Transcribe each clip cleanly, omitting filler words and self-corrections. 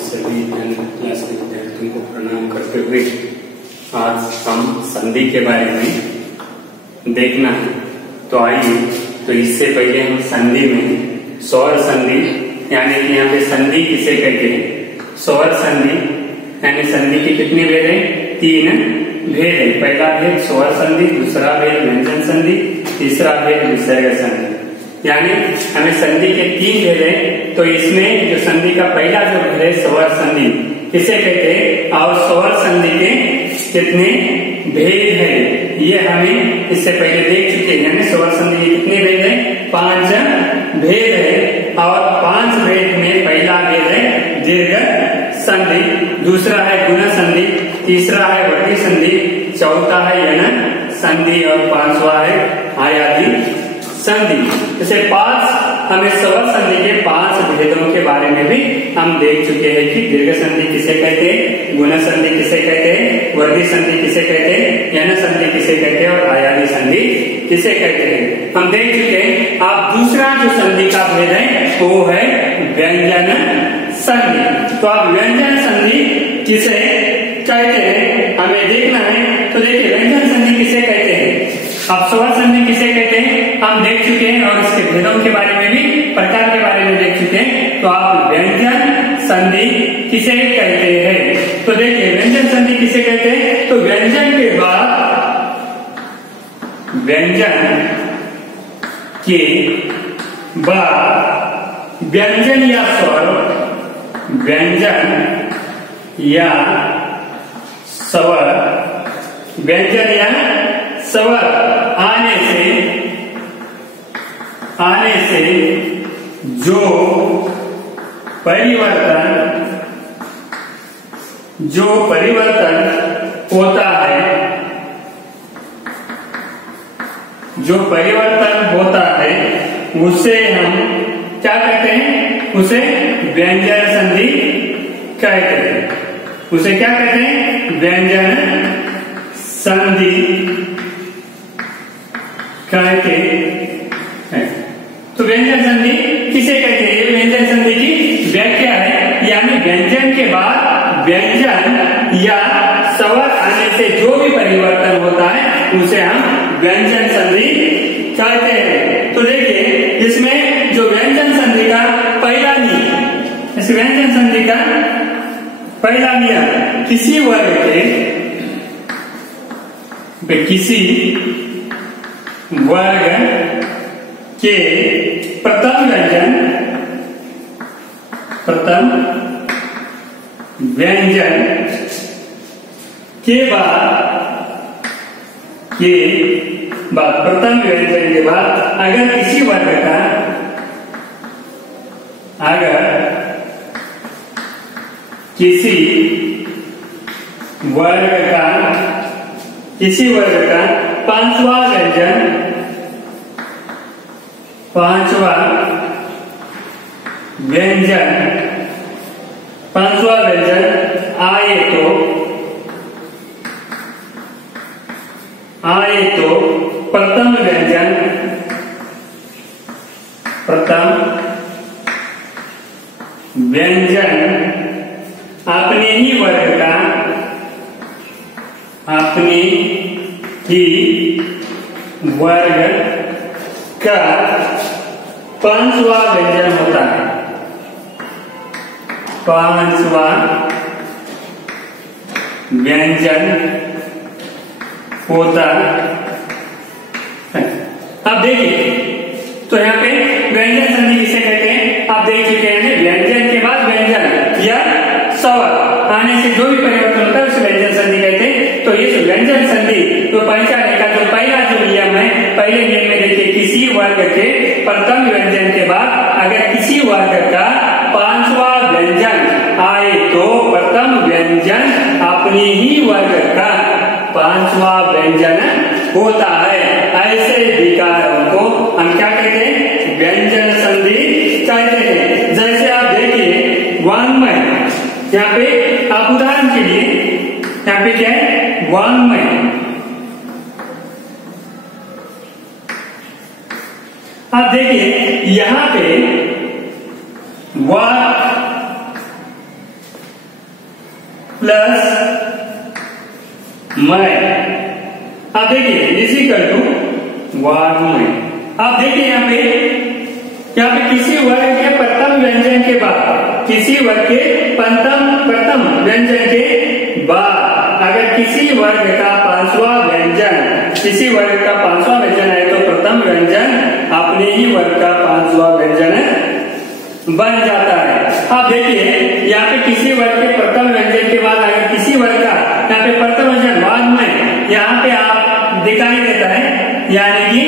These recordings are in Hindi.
सभी क्लास के विद्यार्थियों को प्रणाम करते हुए आज हम संधि के बारे में देखना है। तो आइए, तो इससे पहले हम संधि में स्वर संधि यानी कि यहाँ पे संधि किसे कहते हैं, स्वर संधि यानी संधि के कितने भेद है, 3 भेद है। पहला भेद स्वर संधि, दूसरा भेद व्यंजन संधि, तीसरा भेद विसर्ग संधि। यानी हमें संधि के 3 भेद है। तो इसमें जो संधि का पहला जो भेद है स्वर संधि किसे कहते हैं और स्वर संधि के कितने भेद है, ये हमें इससे पहले देख चुके हैं। यानी स्वर संधि के कितने भेद है, 5 भेद है। और 5 भेद में पहला भेद है दीर्घ संधि, दूसरा है गुण संधि, तीसरा है वर्गी संधि, चौथा है यन संधि और 5वां है आयादी संधि। जैसे 5 हमें स्वर संधि के 5 भेदों के बारे में भी हम देख चुके हैं कि दीर्घ संधि किसे कहते हैं, गुण संधि किसे कहते हैं, वर्गी संधि किसे कहते हैं, यन संधि किसे कहते हैं और आयादी संधि किसे कहते हैं, हम देख चुके हैं। अब दूसरा जो संधि का भेद है वो है व्यंजन संधि। तो अब व्यंजन संधि किसे कहते हैं हमें देखना है। तो देखिए व्यंजन संधि किसे कहते हैं, अब स्वर संधि किसे कहते हैं हम देख चुके हैं और इसके भेदों के बारे में भी, प्रकार के बारे में देख चुके हैं। तो आप व्यंजन संधि किसे कहते हैं, तो देखिए व्यंजन संधि किसे कहते हैं। तो व्यंजन के बाद व्यंजन व्यंजन या स्वर, व्यंजन या स्वर, व्यंजन या स्वर आने से जो परिवर्तन होता है, जो परिवर्तन होता है उसे हम क्या कहते हैं, उसे व्यंजन संधि कहते हैं। उसे क्या कहते हैं, व्यंजन संधि कहते हैं। तो व्यंजन संधि किसे कहते हैं, ये व्यंजन संधि की व्याख्या है। यानी व्यंजन के बाद व्यंजन या स्वर आने से जो भी परिवर्तन होता है उसे हम व्यंजन संधि कहते हैं। तो देखिए इसमें जो व्यंजन संधि का पहला नियम, इस व्यंजन संधि का पहला नियम किसी वर्ग के प्रथम व्यंजन के बाद प्रथम व्यंजन के बाद अगर किसी वर्ग का किसी वर्ग का पांचवा व्यंजन आए तो प्रथम व्यंजन अपने ही वर्ग का 5वां व्यंजन होता है, 5वां व्यंजन होता है। अब देखिए तो यहाँ पे व्यंजन संधि किसे कहते हैं आप देख चुके हैं। व्यंजन के बाद व्यंजन या स्वर आने से जो भी परिवर्तन होता है उसे व्यंजन संधि कहते हैं। तो इस व्यंजन संधि तो पहचानने का जो पहला जो नियम है, पहले नियम में देखिए किसी वर्ग के प्रथम व्यंजन के बाद अगर किसी वर्ग का 5वां व्यंजन आए तो प्रथम व्यंजन अपने ही वर्ग का 5वां व्यंजन होता है। ऐसे विकारों को हम क्या कहते हैं, व्यंजन संधि कहते हैं। जैसे आप देखिए वाङ्मय, यहाँ पे आप उदाहरण के लिए यहाँ पे क्या है, वाङ्मय। आप देखिए यहाँ पे वा प्लस मैं। अब देखिए इसी कर टू वाग्मय। अब देखिए यहाँ पे किसी वर्ग के प्रथम व्यंजन के बाद, किसी वर्ग के प्रथम व्यंजन के बाद अगर किसी वर्ग का पांचवा व्यंजन है तो प्रथम व्यंजन अपने ही वर्ग का पांचवा व्यंजन बन जाता है। अब देखिए यहाँ पे किसी वर्ग के प्रथम व्यंजन के बाद अगर किसी वर्ग का यहाँ पे प्रथम व्यंजन वाग्मय यहाँ पे आप दिखाई देता है, यानी कि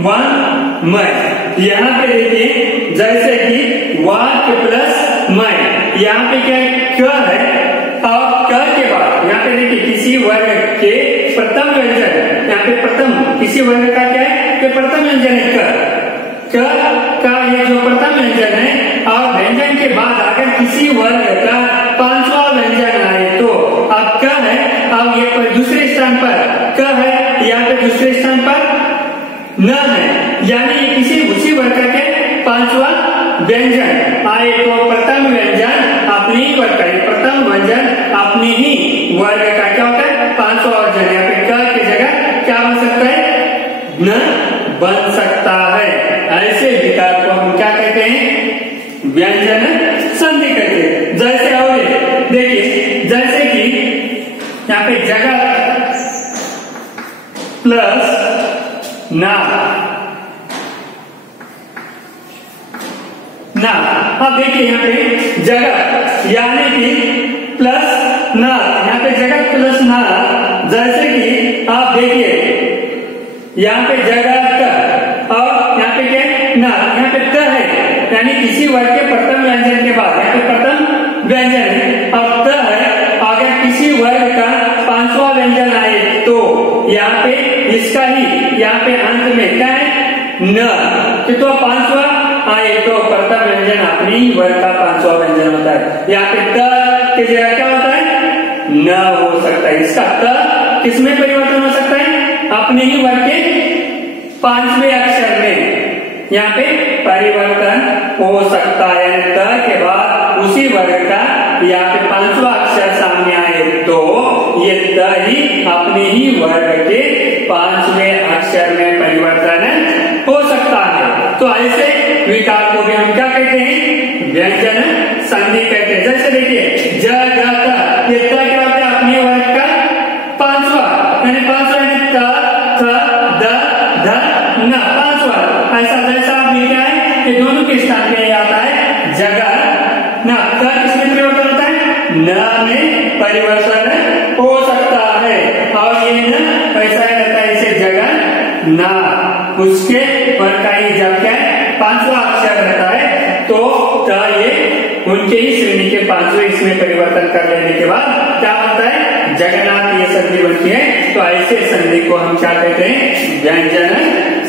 वाग्मय। यहाँ पे देखिए जैसे कि वाक्य प्लस मय, यहाँ पे क्या क है और क के बाद यहाँ पे देखिए किसी वर्ग के प्रथम व्यंजन, यहाँ पे प्रथम किसी वर्ग का क्या है कि प्रथम व्यंजन है क का ये जो प्रथम व्यंजन है और व्यंजन के बाद अगर किसी वर्ग का पांचवा व्यंजन आए तो अब क है, अब ये दूसरे स्थान पर क है, यहाँ पे दूसरे स्थान पर न है, यानी किसी उसी वर्ग के पांचवा व्यंजन आए तो प्रथम व्यंजन अपने ही वर्ग का, प्रथम व्यंजन अपने ही वर्ग का क्या होता है पांचवा व्यंजन। यहाँ पे क की जगह क्या बन सकता है न बन सकता है। ऐसे विकार को हम क्या कहते हैं व्यंजन संधि कहते हैं। जैसे और देखिए जैसे कि यहाँ पे जगह प्लस ना, अब देखिए यहाँ पे जगह यानी कि प्लस ना, यहाँ पे जगह प्लस ना, जैसे कि आप देखिए यहाँ पे जगह क और यहाँ पे क्या ना, यहाँ पे क है, यानी किसी वर्ग के प्रथम व्यंजन के बाद यहाँ पे प्रथम व्यंजन और क है, अगर किसी वर्ग का पांचवा व्यंजन आए तो यहाँ पे इसका ही यहाँ पे अंत में क्या है न, तो पांचवा आए तो प्रथम व्यंजन अपनी वर्ग का पांचवा व्यंजन होता है। यहाँ पे क की जगह क्या होता है न हो सकता है, इसका क किसमें परिवर्तन हो सकता है अपने ही वर्ग के पांचवें अक्षर में यहाँ पे परिवर्तन हो सकता है। क के बाद उसी वर्ग का यहाँ पे पांचवा अक्षर सामने आए तो ये त ही अपने ही वर्ग के पांचवें अक्षर में परिवर्तन हो सकता है। तो ऐसे विकार को भी हम क्या कहते हैं व्यंजन संधि कहते हैं। जैसे देखिए ज ग त, ये त क्या होता है अपने वर्ग का पांचवा, यानी पांचवा थ थ द ध न, पांचवा। ऐसा जैसा आप लिखा है कि दोनों के स्थान पे आता है जगह न, क किसमें परिवर्तन होता है न में परिवर्तन हो सकता है और ये न ऐसा रहता है इसे जगह ना, उसके वर्ग का ही जब क्या है पांचवा अक्षर रहता है तो ये उनके ही श्रेणी के पांचवें इसमें परिवर्तन कर लेने के बाद क्या होता है जगन्नाथ ये संधि बनती है। तो ऐसे संधि को हम क्या कहते हैं व्यंजन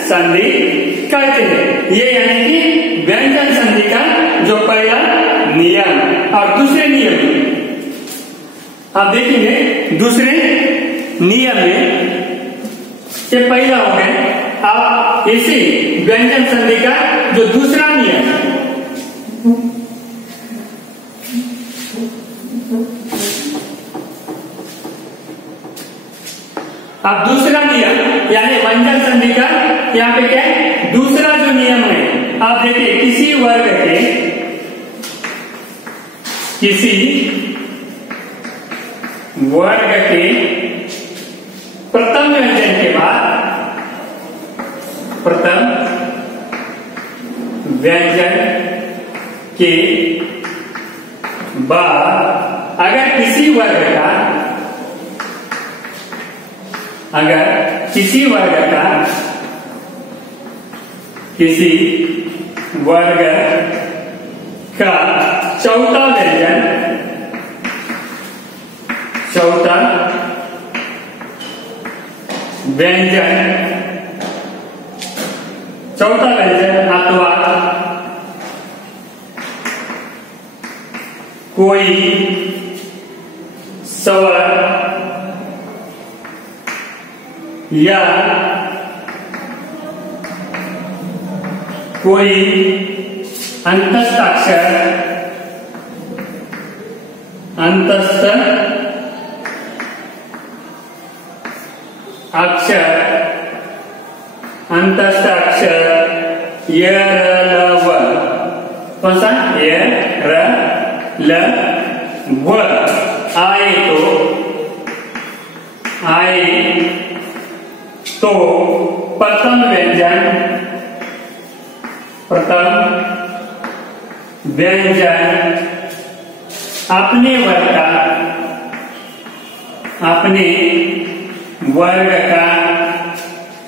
संधि कहते हैं। ये यानी कि व्यंजन संधि का जो पहला नियम। और दूसरे नियम आप देखेंगे, दूसरे नियम में ये पहला हो गया, आप इसी व्यंजन संधि का जो दूसरा नियम अब दूसरा नियम यानी व्यंजन संधि का यहाँ पे क्या है दूसरा जो नियम है, आप देखिए किसी वर्ग के प्रथम व्यंजन के बाद, प्रथम व्यंजन के बाद अगर किसी वर्ग का चौथा व्यंजन अथवा कोई स्वर या कोई अंतस्थ अक्षर अक्षर अंतस्थ अक्षर य र ल व, कौन सा य र ल व आए तो प्रथम व्यंजन अपने वर्ग का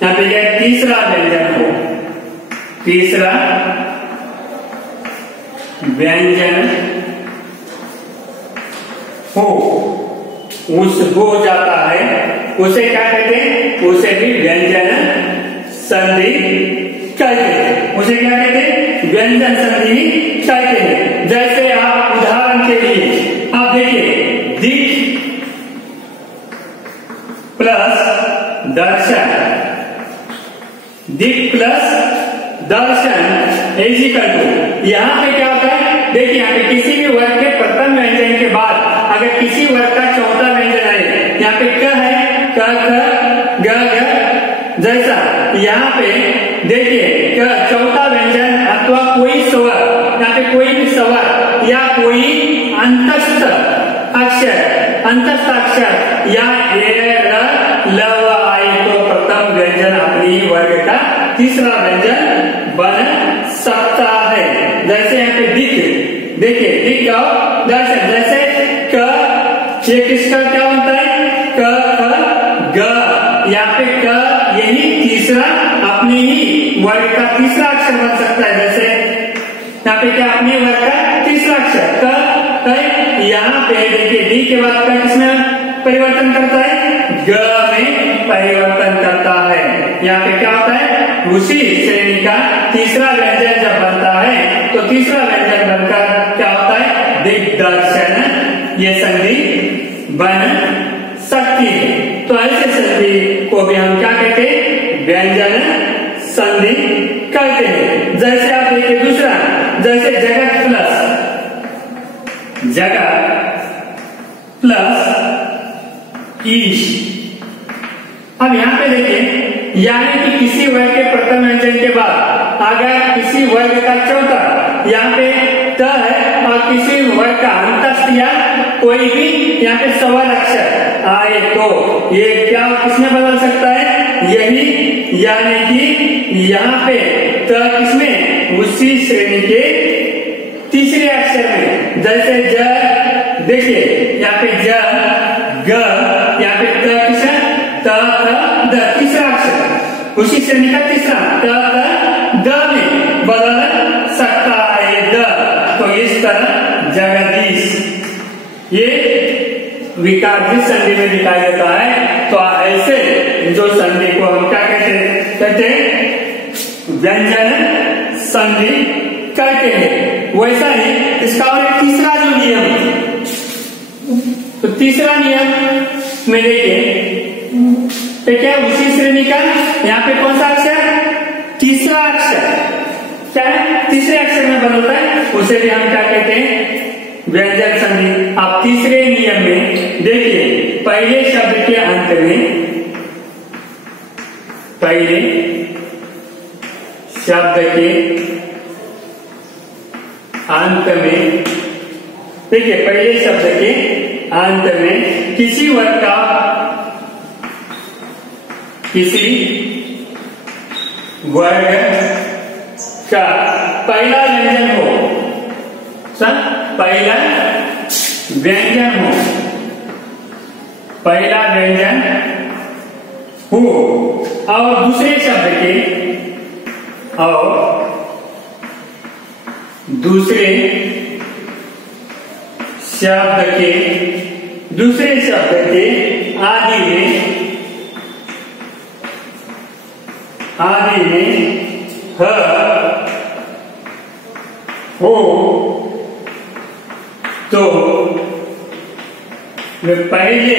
यहाँ पे क्या तीसरा व्यंजन हो उस हो जाता है, उसे क्या कहते हैं, उसे भी व्यंजन संधि कहते हैं। उसे क्या कहते हैं, व्यंजन संधि कहते हैं। जैसे आप उदाहरण के लिए आप देखिए दिख प्लस दर्शन, दिख प्लस दर्शन इक्वल टू, यहाँ पे क्या होता है, देखिए यहाँ पे किसी भी वर्ग के प्रथम व्यंजन के बाद अगर किसी वर्ग का चौथा व्यंजन आए, यहाँ पे क है, क ग ग, जैसा यहाँ पे देखिए चौथा व्यंजन अथवा कोई स्वर, यहाँ पे कोई भी स्वर या कोई अंतस्थ अक्षर या ए र ल व आए तो प्रथम व्यंजन अपनी वर्ग का तीसरा व्यंजन बन सकता है। जैसे यहाँ पे दिख, देखिए दिख का दर्शन, जैसे क, ये किसका क्या होता है, क ख ग, यहाँ पे क यही तीसरा अपने ही वर्ग का तीसरा अक्षर बन सकता है। जैसे यहाँ पे क्या अपने वर्ग का तीसरा अक्षर क, यहाँ पे देखिए डी के बाद का किसमें परिवर्तन करता है, ग में परिवर्तन करता है। यहाँ पे क्या होता है, उसी श्रेणी का तीसरा व्यंजन जब बनता है तो तीसरा व्यंजन बनकर क्या होता है, दिग्दर्शन, ये संधि बन सकती है। तो ऐसे संधि को भी हम क्या कहते हैं, व्यंजन संधि कहते हैं। जैसे आप देखिए दूसरा, जैसे जगत प्लस ईश। अब यहाँ पे देखिए, यानी कि किसी वर्ग के प्रथम व्यंजन के बाद अगर किसी वर्ग का चौथा यहाँ पे त है और किसी वर्ग का अंतस्थ या कोई भी यहाँ पे स्वर अक्षर आए तो ये क्या किसमें बदल सकता है, यही, यानी कि यहाँ पे त किसमें, उसी श्रेणी के तीसरे अक्षर में। जैसे ज, देखिए यहाँ पे ज ग, यहाँ पे त किसका, त थ द, तीसरा अक्षर उसी श्रेणी का तीसरा त थ द में बदल सकता है द। तो इस तरह जगदीश ये विकार जिस संधि में दिखाई देता है, तो ऐसे जो संधि को हम क्या कहते हैं, व्यंजन संधि कहते हैं। वैसा ही इसका और एक तीसरा जो नियम है, तो तीसरा नियम में देखिए तो क्या उसी श्रेणी का यहाँ पे कौन सा अक्षर, तीसरा अक्षर क्या है, तीसरे अक्षर में बदलता है, उसे भी हम क्या कहते हैं, व्यंजन संधि। आप तीसरे नियम में देखिए पहले शब्द के अंत में, पहले शब्द के अंत में, देखिए पहले शब्द के अंत में किसी वर्ग का पहला व्यंजन हो, पहला व्यंजन हो, पहला व्यंजन हो और दूसरे शब्द के आदि में ह हो तो पहले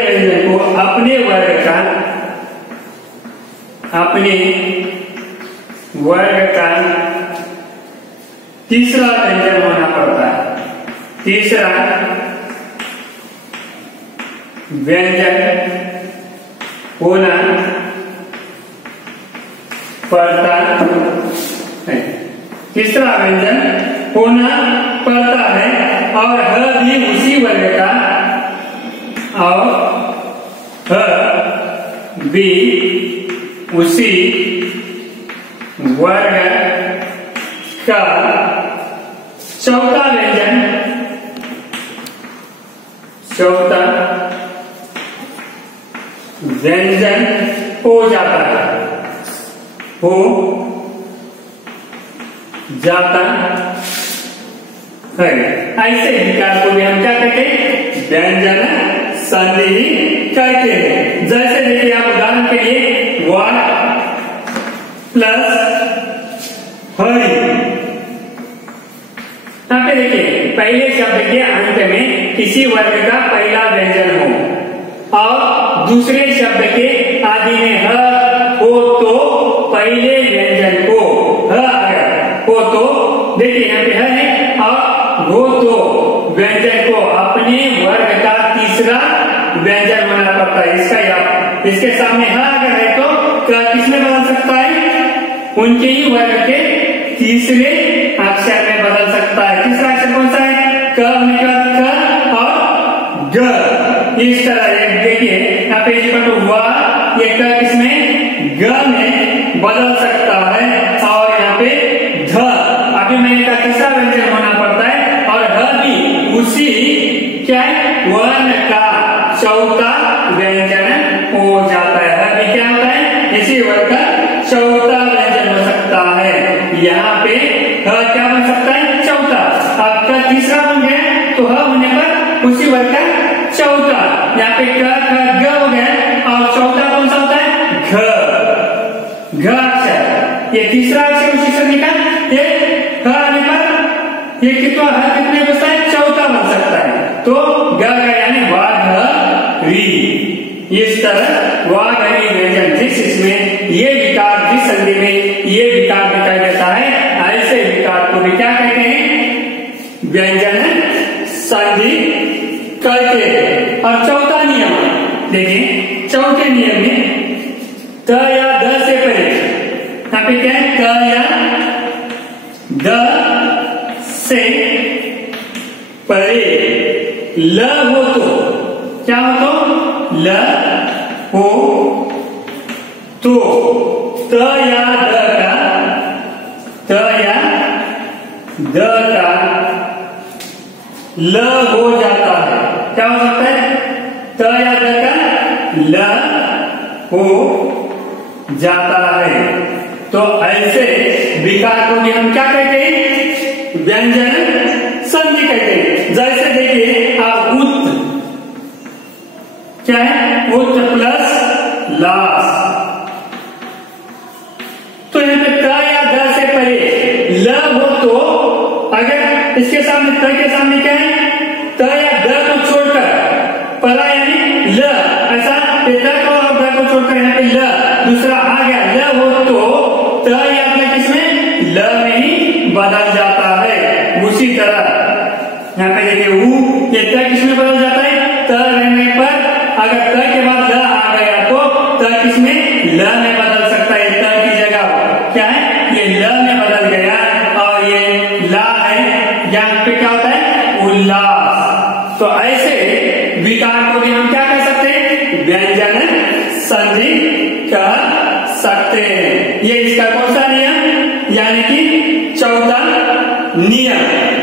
व्यंजन को अपने वर्ग का तीसरा व्यंजन होना पड़ता है, तीसरा व्यंजन होना पड़ता है, तीसरा व्यंजन होना पड़ता है और ह भी उसी वर्ग का, और ह भी उसी वर्ग का चौथा व्यंजन, चौथा व्यंजन हो जाता है, हो जाता है। ऐसे विकार को भी हम क्या कहते हैं, व्यंजन संधि कहते हैं। जैसे देखिए आप उदाहरण के लिए वाट प्लस हरी, यहाँ पे देखिए पहले शब्द के अंत में किसी वर्ग का पहला व्यंजन हो और दूसरे शब्द के आदि में ह हो तो पहले व्यंजन को ह हो तो देखिए यहाँ पे है और हो तो व्यंजन को अपने वर्ग का तीसरा व्यंजन होना पड़ता है। इसका याद, इसके सामने ह अगर है तो किसमें बदल सकता है, उनके ही वर्ग के तीसरे अक्षर में बदल सकता है। तीसरा अक्षर कौन सा है, क होने के बाद क और ग। इस तरह देखिए यहाँ पे ये क किसमें, ग में बदल सकता है और यहाँ पे ध, अभी मैंने कहा तीसरा व्यंजन होना पड़ता है और ह भी उसी क्या है, वर्ण का चौथा व्यंजन हो जाता है। ह भी क्या होता है, इसी वर्ग का चौथा व्यंजन हो सकता है। यहाँ पे ह क्या बन सकता है, चौथा। अब का तीसरा बन गया तो ह होने पर उसी वर्ग का चौथा, यहाँ पे क ग हो गया और चौथा कौन सा होता है, घ, घ अक्षर। ये तीसरा अक्षर उसी संधि का ये ह आने पर ये कितना ह कितने बचता है, चौथा बन सकता है। तो ग यानी वाघरी। इस तरह वाघरी व्यंजन जिसमें ये विकार जिस संधि में ये विकार दिखाई देता है, ऐसे विकार को भी क्या कहते हैं, व्यंजन संधि कहते हैं। और चौथा नियम देखिए, चौथे नियम में त या द से पहले, यहाँ पे क्या है, त या द से परे ल हो तो क्या हो, तो ल हो तो त या द का, त या द का ल हो जाता है। क्या हो सकता है, त या द का ल हो जाता है। तो ऐसे विकार को भी हम क्या कहते हैं, व्यंजन संधि कहते हैं। जैसे देखिए आप उत क्या है, उत प्लस लास, तो यहाँ पे त या द से परे ल हो तो अगर इसके सामने त के सामने क्या है, त या द को छोड़कर परा यानी ल, ऐसा द को और द को छोड़कर यहाँ पे ल दूसरा आ गया, ल हो तो त या द किसमें, ल में ही बदल जाता है। उसी तरह यहाँ पे देखिए ऊ, ये त किसमें बदल जाता है, त रहने पर अगर त के बाद ल आ गया तो त किसमें, ल में बदल सकता है। त की जगह क्या है, ये ल में बदल गया और ये ला है, यहाँ पे क्या होता है, उल्लास। तो ऐसे विकार को भी हम क्या कह सकते हैं, व्यंजन संधि कह सकते हैं। ये इसका कौन सा नियम, यानी कि चौथा नियम।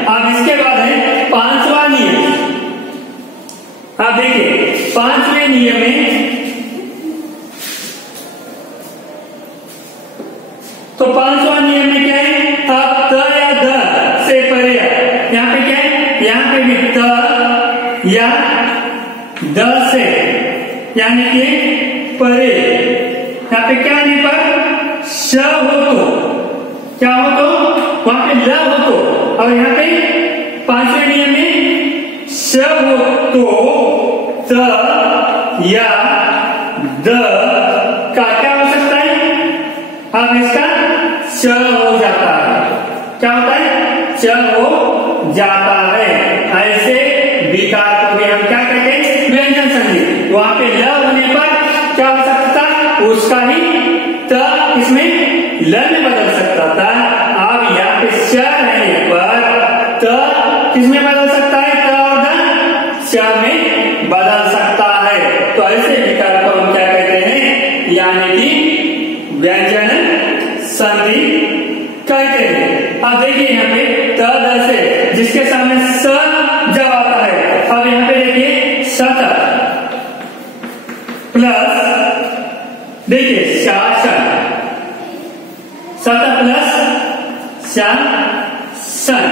अब इसके बाद है पांचवा नियम। अब देखिए पांचवें नियम में, तो पांचवा नियम में क्या है, अब त या द से परे, यहाँ पे क्या है, यहाँ पे भी त या द से यानी कि परे, यहाँ पे क्या नहीं पर श हो तो क्या हो, तो वहां पे ल हो तो, और यहाँ पे पांचवें नियम में श हो तो त या द का क्या हो सकता है, अब इसका श हो जाता है। क्या होता है, वहां पे ल होने पर क्या हो सकता था, उसका ही त इसमें ल में बदल सकता था। अब यहाँ पे श रहने पर त किसमें बदल सकता है, त और द श में बदल सकता है। तो ऐसे विकार को हम क्या कहते हैं, यानी कि व्यंजन संधि कहते हैं। अब देखिए यहाँ पे त द से जिसके सामने स जब आता है, अब यहाँ पे देखिए सत प्लस देखिए शासन, सत प्लस शासन,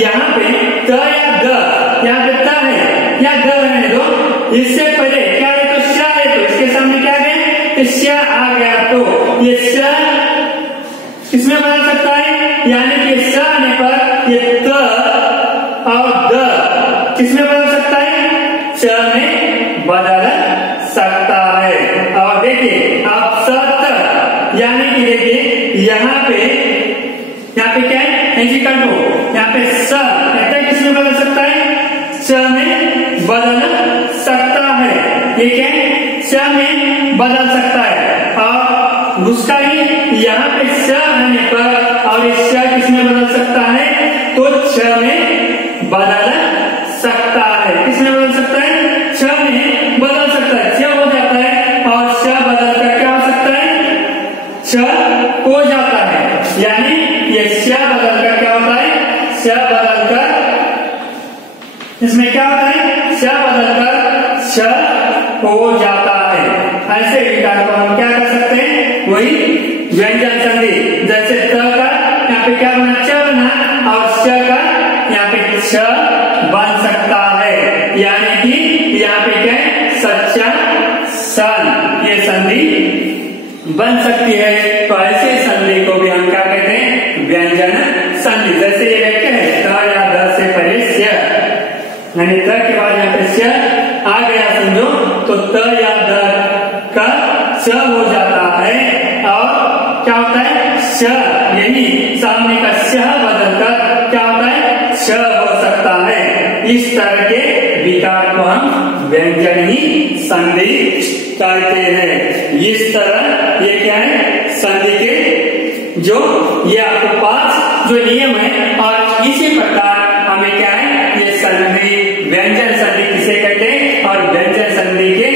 यहाँ पे त या द, यहाँ पे त है या द है, तो इससे पहले क्या है, तो श है, तो इसके सामने क्या है, श आ गया, तो ये श किसमें बदल सकता है, यानी कि श आने पर ये त और द किसमें बदल सकता है, च में बदल सकता है। और देखिए अब सत, यानी कि देखिए यहाँ पे क्या है, इक्वल टू यहाँ पे स किसमें बदल सकता है, च में बदल सकता है। ये क्या है, च में बदल सकता है। और उसका ही यहाँ पे स आने पर और इस श किसमें बदल सकता है, तो छ में बदल सकता है। किसमें बदल सकता है, छ में बदल सकता है, छ हो जाता है और श बदल कर क्या हो सकता है, छ हो जाता है। यानी ये श बदल कर क्या होता है, श बदल कर इसमें क्या होता है, श बदल कर श हो जाता है। ऐसे विकार को हम क्या कर सकते हैं, वही व्यंजन संधि, जैसे त का यहाँ पे क्या बना, च बना, और श का यहाँ पे छ बन सकता है। यानी कि यहाँ पे क्या है, सच्चा सन, ये संधि बन सकती है। तो ऐसे संधि को भी हम क्या कहते हैं, व्यंजन संधि। जैसे ये वाक्य है, त या द से पहले स्य, यानी त के बाद यहाँ पे स्य आ गया समझो, तो त या द का स हो जाता है और क्या होता है, श, यही सामने का श बदलकर क्या होता है, श हो सकता है। इस तरह के विकार को हम व्यंजन ही संधि कहते हैं। इस तरह ये क्या है, संधि के जो ये आपके पास जो नियम है, और इसी प्रकार हमें क्या है, ये संधि व्यंजन संधि किसे कहते हैं, और व्यंजन संधि के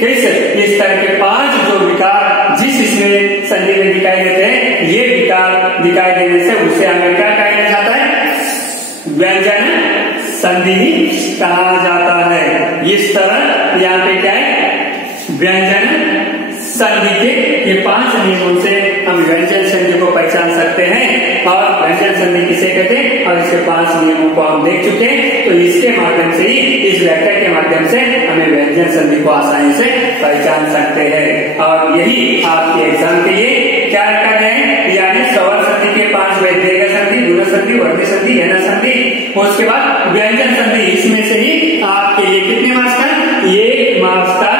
किस इस तरह के 5 जो विकार जिस इसमें संधि में दिखाई देते हैं, ये विकार दिखाई देने से उसे हमें क्या कहा जाता है, व्यंजन संधि कहा जाता है। इस तरह यहाँ पे क्या है, व्यंजन संधि के ये 5 नियमों से हम व्यंजन संधि को पहचान सकते हैं। और व्यंजन संधि किसे कहते हैं, और इसके 5 नियमों को हम देख चुके हैं। तो इसके माध्यम से ही, इस व्याख्या के माध्यम से हमें व्यंजन संधि को आसानी से पहचान सकते हैं। और यही आपके एग्जाम के लिए क्या रखा गया है, यानी सवर संधि के 5 वैद्यक संधि, गुण संधि, वर्ग संधि, यन संधि, उसके बाद व्यंजन संधि। इसमें से ही आपके लिए कितने मार्क्स का, 1 मार्क्स का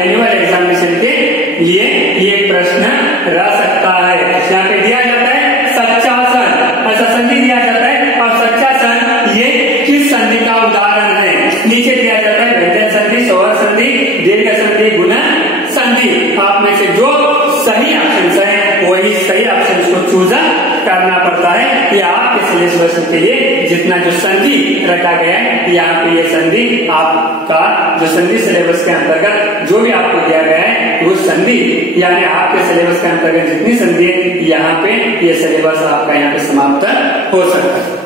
एनुअल एग्जामिनेशन के लिए ये प्रश्न रह सकता है। यहाँ पे दिया जाता है सच्चा सन, ऐसा संधि दिया जाता है, और सच्चा सन ये किस संधि का उदाहरण है, नीचे दिया जाता है व्यंजन संधि, सवर संधि, दीर्घ संधि, गुण संधि। आप में से जो सही ऑप्शन है वही सही ऑप्शन को चूज करना पड़ता है। ये आपके सिलेबस के लिए जितना जो संधि रखा गया है, यहाँ पे ये संधि आपका जो संधि सिलेबस के अंतर्गत जो भी आपको दिया गया है, वो संधि यानी आपके सिलेबस के अंतर्गत जितनी संधि है, यहाँ पे ये सिलेबस आपका यहाँ पे समाप्त हो सकता है।